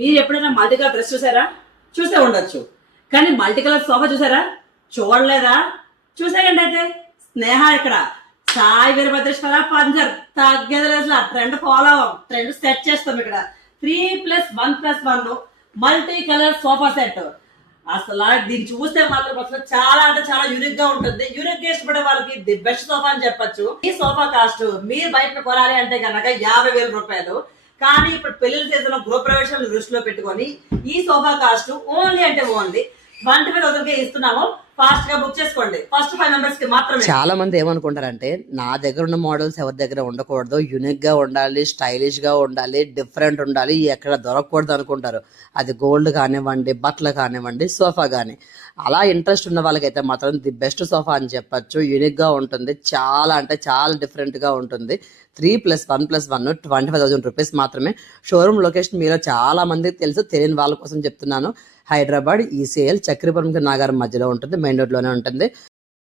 మీరు ఎప్పుడైనా multi colour dress చూసారా? చూసే ఉండొచ్చు. కానీ మల్టీ కలర్ సోఫా చూసారా? చూడలేదా? చూసేయండి అయితే. స్నేహ ఇక్కడ సాయి వీరభద్రేశ్వర పంజర్ తగ్గేది అసలు ట్రెండ్ ఫాలో అవ్వం, ట్రెండ్ సెట్ చేస్తాం ఇక్కడ. 3+1+1 మల్టీ కలర్ సోఫా సెట్. అసలు దీన్ని చూస్తే మాత్రం అసలు చాలా అంటే చాలా యూనిక్ గా ఉంటుంది. యూనిక్ గా ఇష్టపడే వాళ్ళకి ది బెస్ట్ సోఫా అని చెప్పొచ్చు. ఈ సోఫా కాస్ట్ మీరు బయట కొనాలి అంటే కనుక 50,000 రూపాయలు. కానీ ఇప్పుడు పెళ్లి సీజన్ లో గృహప్రవేశాలను దృష్టిలో పెట్టుకొని ఈ సోఫా కాస్ట్ ఓన్లీ అంటే ఓన్లీ 25,000 ఇస్తున్నాము. ఫాస్ట్ గా బుక్ చేసుకోండి. ఫస్ట్ 5 మెంబర్స్ కి మాత్రమే. చాలా మంది ఏమనుకుంటారంటే నా దగ్గర ఉన్న మోడల్స్ ఎవరి దగ్గర ఉండకూడదు, యూనిక్ గా ఉండాలి, స్టైలిష్ గా ఉండాలి, డిఫరెంట్ ఉండాలి, ఎక్కడ దొరకకూడదు అనుకుంటారు. అది గోల్డ్ కానివ్వండి, బట్టలు కానివ్వండి, సోఫా కానీ. అలా ఇంట్రెస్ట్ ఉన్న వాళ్ళకైతే మాత్రం ది బెస్ట్ సోఫా అని చెప్పచ్చు. యూనిక్ గా ఉంటుంది, చాలా అంటే చాలా డిఫరెంట్ గా ఉంటుంది. 3+1+1 25,000 రూపీస్ మాత్రమే. షోరూమ్ లొకేషన్ మీలో చాలా మందికి తెలుసు, తెలియని వాళ్ళ కోసం చెప్తున్నాను. హైదరాబాద్ ఈసీఎల్ చక్రపురం నాగారం మధ్యలో ఉంటుంది, మెయిన్ రోడ్ లోనే ఉంటుంది.